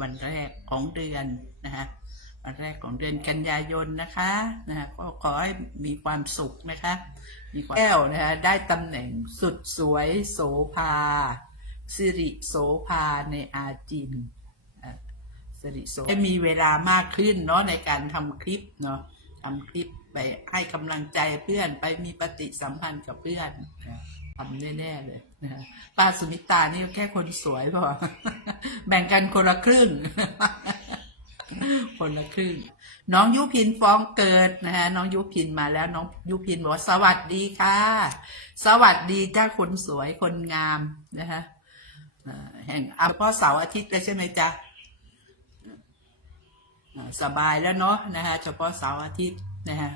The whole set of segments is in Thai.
วันแรกของเดือนนะคะวันแรกของเดือนกันยายนนะคะนะคะก็ขอให้มีความสุขนะคะ มีความแก้วนะคะได้ตำแหน่งสุดสวยโสภาสิริโสภาในอาจินสิริโสให้มีเวลามากขึ้นเนาะในการทำคลิปเนาะทำคลิปไปให้กำลังใจเพื่อนไปมีปฏิสัมพันธ์กับเพื่อนนะ ทำแน่ๆเลยนะฮะป้าสุมิตานี่แค่คนสวยพอแบ่งกันคนละครึ่ง คนละครึ่ง น้องยุพินฟ้องเกิดนะฮะน้องยุพินมาแล้วน้องยุพินบอกว่าสวัสดีค่ะ สวัสดีจ้าคนสวยคนงามนะฮะแห่งอะเฉพาะเสาร์อาทิตย์เลยใช่ไหมจ๊ะสบายแล้วเนาะนะฮะเฉพาะเสาร์อาทิตย์นะฮะ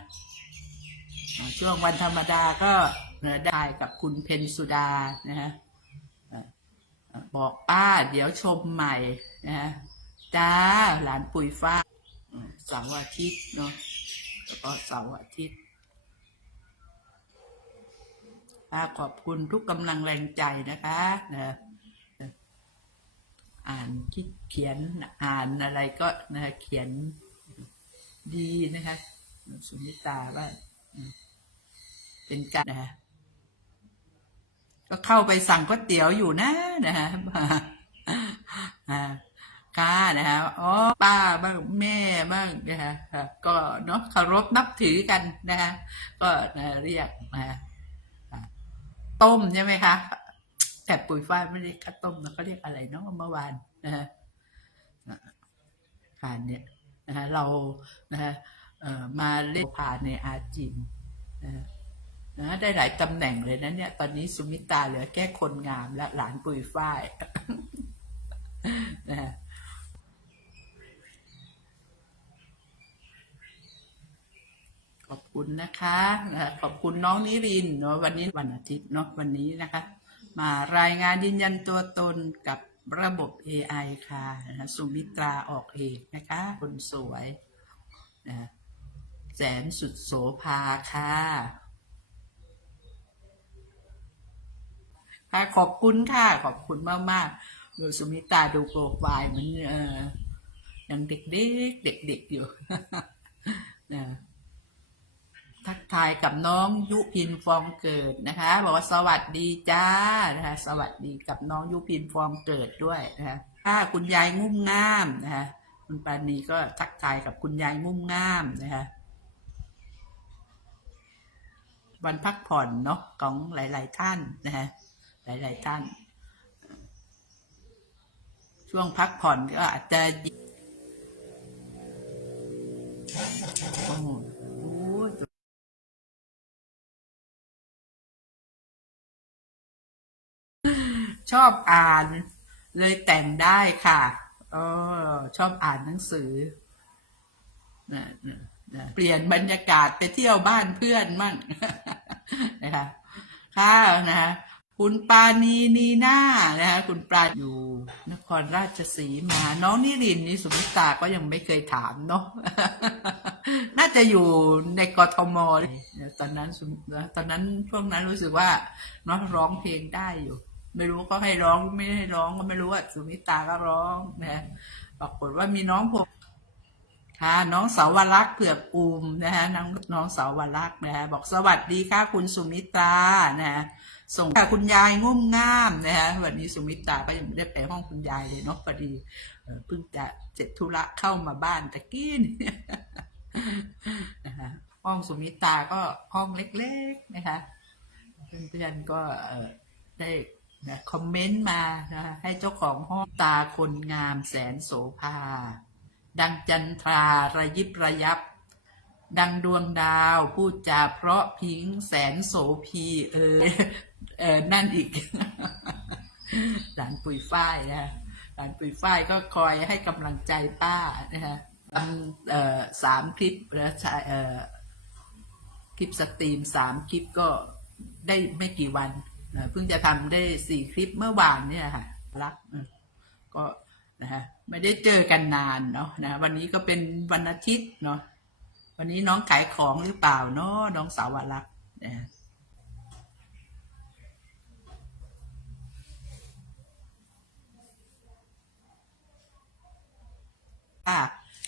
ช่วงวันธรรมดาก็ เอ่อได้กับคุณเพนสุดานะฮะบอกป้าเดี๋ยวชมใหม่นะฮะจ้าหลานปุ๋ยฟ้าเสาร์อาทิตย์เนาะเฉพาะเสาร์อาทิตย์ค่ะขอบคุณทุกกำลังแรงใจนะคะนะอ่านคิดเขียนอ่านอะไรก็นะเขียนดีนะคะ สุนิตาว่าเป็นการนะฮะ ก็เข้าไปสั่งก๋วยเตี๋ยวอยู่นะนะฮะอ่าค่ะนะฮะอ๋อป้าบ้างแม่บ้างนะฮะก็เนาะเคารพนับถือกันนะฮะก็นะเรียกนะฮะต้มใช่ไหมคะแต่ปุ๋ยฝ้ายไม่เรียกข้าวต้มนะเขาเรียกอะไรเนาะเมื่อวานนะฮะผ่านเนี่ยนะฮะเรานะฮะมาเล่นผ่านในอาจินนะฮะ นะได้หลายตำแหน่งเลยนะเนี่ยตอนนี้สุมิตาเหลือแค่คนงามและหลานปุยฝ้ายนะขอบคุณนะคะ ขอบคุณน้องนิรินเนาะวันนี้วันอาทิตย์เนาะวันนี้นะคะ มารายงานยืนยันตัวตนกับระบบ AI ค่ะนะสุมิตราออกเอกนะคะ คนสวยนะแสนสุดโสภาค่ะ ค่ะขอบคุณค่ะ ขอบคุณมากมากๆเออสุมิตาดูโปรไฟล์มันเออยังเด็กเด็กเด็กเด็กๆอยู่นะทักทายกับน้องยุพินฟองเกิดนะคะ บอกว่าสวัสดีจ้านะคะ สวัสดีกับน้องยุพินฟองเกิดด้วยนะคะค่ะคุณยายงุ่มง่ามนะคะคุณปานีก็ทักทายกับคุณยายงุ่มง่ามนะคะวันพักผ่อนเนาะของหลาย ๆ ท่านนะฮะ หลาย ๆ ท่าน ช่วงพักผ่อนก็อาจจะโอ้โหชอบอ่านเลยแต่งได้ค่ะออชอบอ่านหนังสือนะนะเปลี่ยนบรรยากาศไปเที่ยวบ้านเพื่อนมั่งนะคะค่ะนะคะ คุณปานีนีน่านะคะคุณปลาอยู่ นครราชสีมา น้องนิรินนี่สุมิตาก็ยังไม่เคยถามเนาะน่าจะอยู่ในกทมตอนนั้นตอนนั้นช่วงนั้นรู้สึกว่าเนาะร้องเพลงได้อยู่ ไม่รู้ก็ให้ร้องไม่ให้ร้องก็ไม่รู้อะสุมิตาก็ร้องนะปรากฏว่ามีน้องผมค่ะน้องสาวรักษ์เผือกอูมนะฮะน้องน้องสาวรักษ์นะฮะบอกสวัสดีค่ะคุณสุมิตานะฮะ ส่งค่ะคุณยายงุ่มง่ามนะฮะวันนี้สุมิตาก็ยังไม่ได้ไปห้องคุณยายเลยเนาะพอดีเพิ่งจะเสร็จธุระเข้ามาบ้านตะกี้นี่นะคะห้องสุมิตาก็ห้องเล็กๆนะคะเพื่อนๆก็ได้นะคอมเมนต์มานะให้เจ้าของห้องตาคนงามแสนโสภา ดังจันทราระยิบระยับ ดังดวงดาวพูดจาเพราะพิงแสนโสพีเออเออนั่นอีก หลานปุยฝ้ายนะหลานปุยฝ้ายก็คอยให้กำลังใจป้านะฮะทำสามคลิปแล้วเออคลิปสตรีมสามคลิปก็ได้ไม่กี่วันเพิ่งจะทำได้สี่คลิปเมื่อวานเนี่ยค่ะรักก็นะฮะไม่ได้เจอกันนานเนาะนะวันนี้ก็เป็นวันอาทิตย์เนาะ วันนี้น้องขายของหรือเปล่าเนาะน้องสาวรักนะฮะ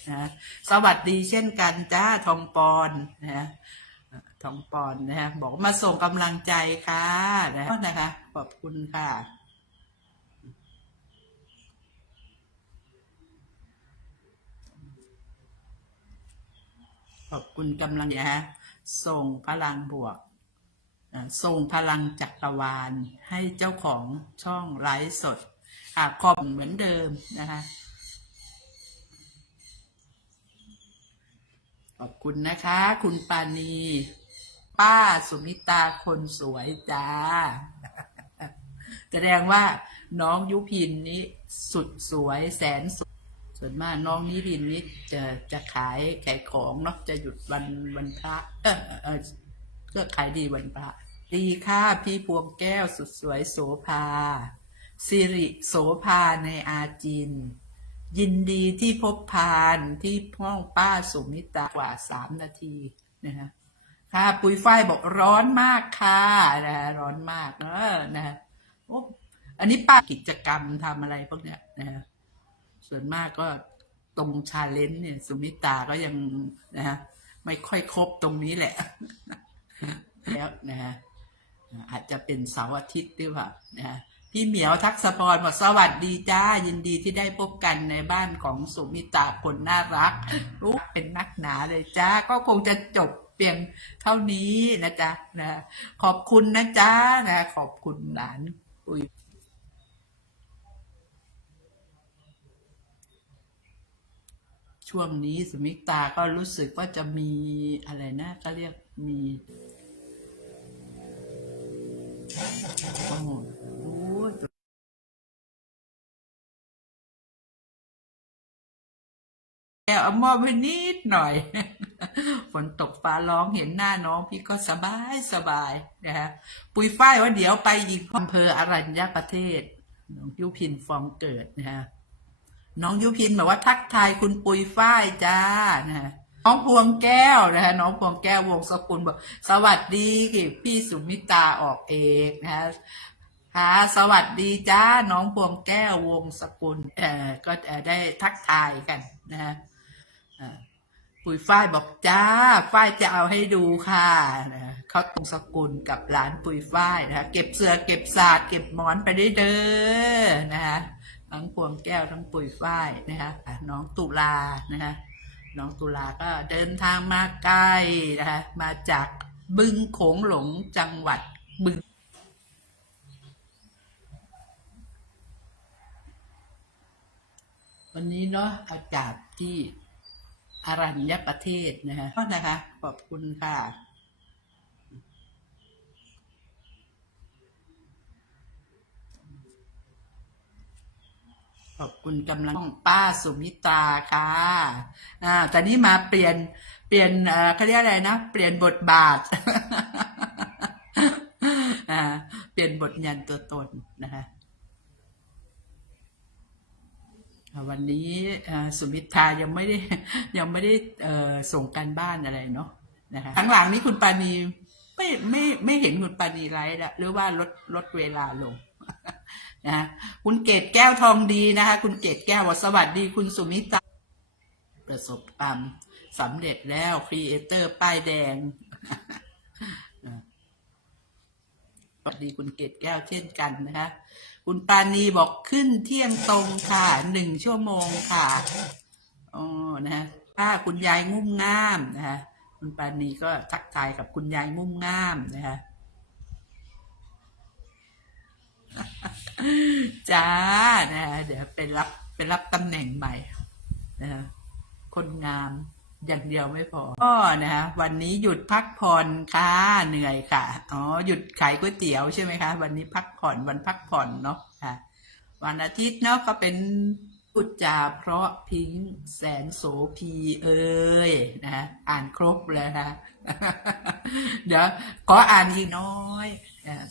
นะสวัสดีเช่นกันจ้าทองปอนนะทองปอนนะฮะบอกมาส่งกำลังใจค่ะนะนะคะขอบคุณค่ะ ขอบคุณกำลังนะฮะส่งพลังบวกส่งพลังจักรวาลให้เจ้าของช่องไลฟ์สดอะขอบเหมือนเดิมนะคะขอบคุณนะคะ คุณปานี ป้าสุมิตาคนสวยจ้า แสดงว่าน้องยุพินนี้สุดสวยแสนสวย ส่วนมากน้องนิรินนี้จะจะขายขายของเนาะจะหยุดวันวันพระเออเออก็ขายดีวันพระ ดีค่ะพี่พวงแก้วสุดสวยโสภาสิริโสภาในอาจิน ยินดีที่พบพานที่ห้องป้าสุมิตากว่าสามนาทีนะฮะค่ะปุยฝ้ายบอกร้อนมากค่ะนะฮะร้อนมากเนอะนะโอ้อันนี้ป้ากิจกรรมทำอะไรพวกเนี้ยนะฮะ ส่วนมากก็ตรงชาเลนจ์เนี่ย สุมิตาก็ยังนะฮะไม่ค่อยครบตรงนี้แหละ แล้วนะฮะอาจจะเป็นเสาร์อาทิตย์ด้วยว่านะฮะพี่เหมียวทักษพรบอกสวัสดีจ้า ยินดีที่ได้พบกันในบ้านของสุมิตาคนน่ารักรู้เป็นนักหนาเลยจ้า ก็คงจะจบเพียงเท่านี้นะจ๊ะนะขอบคุณนะจ๊ะนะ ขอบคุณหลานอุย ช่วงนี้สมิกตาก็รู้สึกว่าจะมีอะไรนะก็เรียกมีโอ้โหโอ้ยแกเอาม้อไปนิดหน่อย ฝนตกฟ้าร้องเห็นหน้าน้องพี่ก็สบายสบายนะฮะปุยฝ้ายว่าเดี๋ยวไปอีกอำเภออรัญญประเทศน้องยุพินฟองเกิดนะฮะ น้องยุพินบอกว่าทักทายคุณปุยฝ้ายจ้านะฮะน้องพวงแก้วนะฮะน้องพวงแก้ววงสกุลบอกสวัสดีพี่สุมิตาออกเอกนะฮะค่ะสวัสดีจ้าน้องพวงแก้ววงสกุลเอ่อก็ได้ทักทายกันนะฮะปุยฝ้ายบอกจ้าฝ้ายจะเอาให้ดูค่ะนะเขาตรงสกุลกับหลานปุยฝ้ายนะคะเก็บเสือเก็บศาสตร์เก็บหมอนไปได้เด้อนะคะ ทั้งพวงแก้วทั้งปุ๋ยฝ้ายนะคะน้องตุลานะคะน้องตุลาก็เดินทางมาไกลนะคะมาจากบึงโขงหลงจังหวัดบึงวันนี้เนาะเอาจากที่อารัญญประเทศนะฮะก็นะคะขอบคุณค่ะ ขอบคุณกำลังป้าสุมิตาค่ะอ่าแต่นี้มาเปลี่ยนเปลี่ยนเอ่อเขาเรียกอะไรนะ เปลี่ยนบทบาทอ่าเปลี่ยนบทยันตัวตนนะคะวันนี้สุมิตรายังไม่ได้ยังไม่ได้เอ่อส่งการบ้านอะไรเนาะนะคะทั้งหลังนี้คุณปานีไม่ไม่ไม่เห็นคุณปานีไลฟ์ละหรือว่าลดลดเวลาลง นะคุณเกตแก้วทองดีนะคะ คุณเกตแก้วสวัสดีคุณสุมิตราประสบความสำเร็จแล้วครีเอเตอร์ป้ายแดงสวัสดีคุณเกตแก้วเช่นกันนะคะ คุณปานีบอกขึ้นเที่ยงตรงค่ะหนึ่งชั่วโมงค่ะอ๋อนะฮะถ้าคุณยายงุ่มง่ามนะคะคุณปานีก็ทักทายกับคุณยายงุ่มง่ามนะคะ จ้านะฮะเดี๋ยวไปรับไปรับตำแหน่งใหม่นะฮะคนงามอย่างเดียวไม่พอก็นะฮะวันนี้หยุดพักผ่อนค่ะเหนื่อยค่ะอ๋อหยุดขายก๋วยเตี๋ยวใช่ไหมคะ วันนี้พักผ่อนวันพักผ่อนเนาะค่ะ วันอาทิตย์เนาะก็เป็นอุจจาเพราะพิงแสนโสพีเอ้ยนะฮะอ่านครบเลยนะเดี๋ยวขออ่านอีกน้อยนะ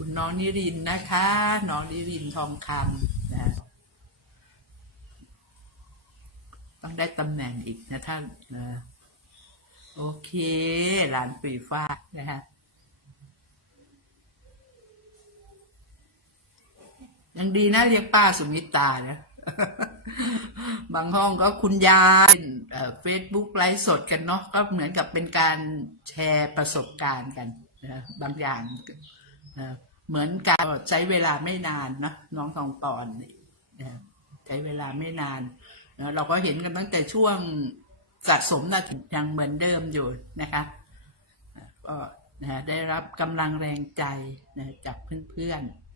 คุณน้องนิรินนะคะ น้องนิรินทร์ทองคำนะต้องได้ตำแหน่งอีกนะท่านนะโอเค หลานปีฟ้านะฮะยังดีนะเรียกป้าสุมิตานะบางห้องก็คุณยายเฟซบุ๊กไลฟ์สดกันเนาะก็เหมือนกับเป็นการแชร์ประสบการณ์กันนะบางอย่างนะ เหมือนกับใช้เวลาไม่นานเนะน้องทองปอนใช้เวลาไม่นานเราก็เห็นกันตั้งแต่ช่วงสะสมนะยังเหมือนเดิมอยู่นะคะก็นะได้รับกำลังแรงใจนะจากเพื่อนๆ